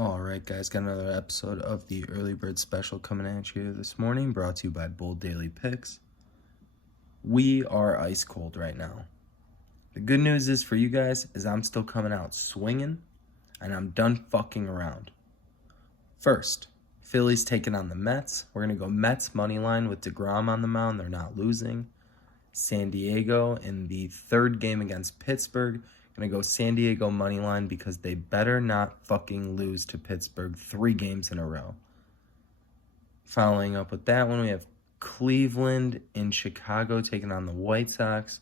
All right, guys, got another episode of the Early Bird Special coming at you this morning, brought to you by Bold Daily Picks. We are ice cold right now. The good news is for you guys is I'm still coming out swinging, and I'm done fucking around. First, Phillies taking on the Mets. We're going to go Mets money line with DeGrom on the mound. They're not losing. San Diego in the third game against Pittsburgh. Going to go San Diego money line because they better not fucking lose to Pittsburgh 3 games in a row. Following up with that one, we have Cleveland in Chicago taking on the White Sox.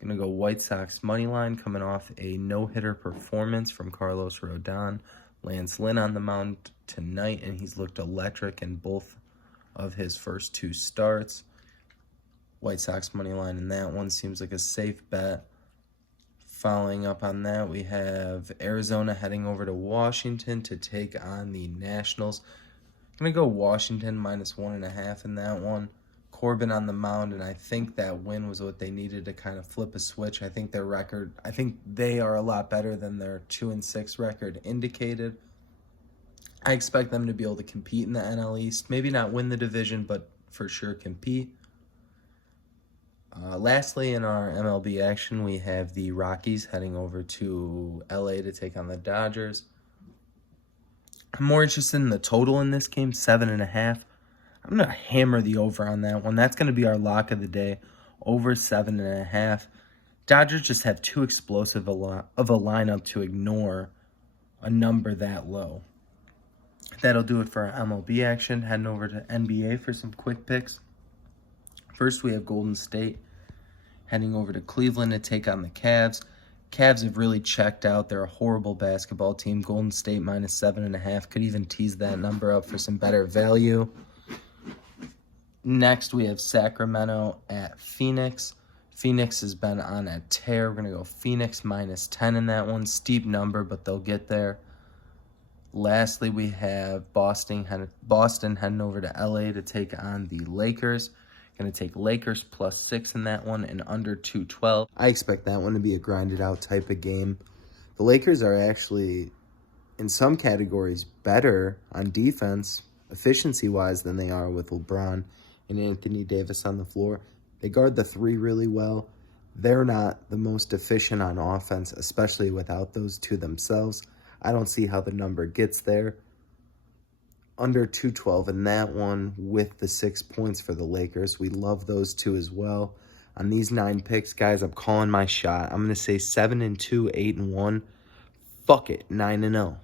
Going to go White Sox money line coming off a no-hitter performance from Carlos Rodon. Lance Lynn on the mound tonight, and he's looked electric in both of his first 2 starts. White Sox money line in that one seems like a safe bet. Following up on that, we have Arizona heading over to Washington to take on the Nationals. I'm going to go Washington minus 1.5 in that one. Corbin on the mound, and I think that win was what they needed to kind of flip a switch. I think they are a lot better than their 2-6 record indicated. I expect them to be able to compete in the NL East. Maybe not win the division, but for sure compete. Lastly, in our MLB action, we have the Rockies heading over to LA to take on the Dodgers. I'm more interested in the total in this game, 7.5. I'm going to hammer the over on that one. That's going to be our lock of the day, over 7.5. Dodgers just have too explosive of a lineup to ignore a number that low. That'll do it for our MLB action. Heading over to NBA for some quick picks. First, we have Golden State heading over to Cleveland to take on the Cavs. Cavs have really checked out. They're a horrible basketball team. Golden State minus 7.5. Could even tease that number up for some better value. Next, we have Sacramento at Phoenix. Phoenix has been on a tear. We're going to go Phoenix minus 10 in that one. Steep number, but they'll get there. Lastly, we have Boston heading over to LA to take on the Lakers. Going to take Lakers plus 6 in that one and under 212. I expect that one to be a grinded out type of game. The Lakers are actually, in some categories, better on defense, efficiency-wise, than they are with LeBron and Anthony Davis on the floor. They guard the 3 really well. They're not the most efficient on offense, especially without those 2 themselves. I don't see how the number gets there. Under 212 in that one with the 6 points for the Lakers. We love those 2 as well. On these 9 picks, guys, I'm calling my shot. I'm going to say 7-2, 8-1. Fuck it, 9-0.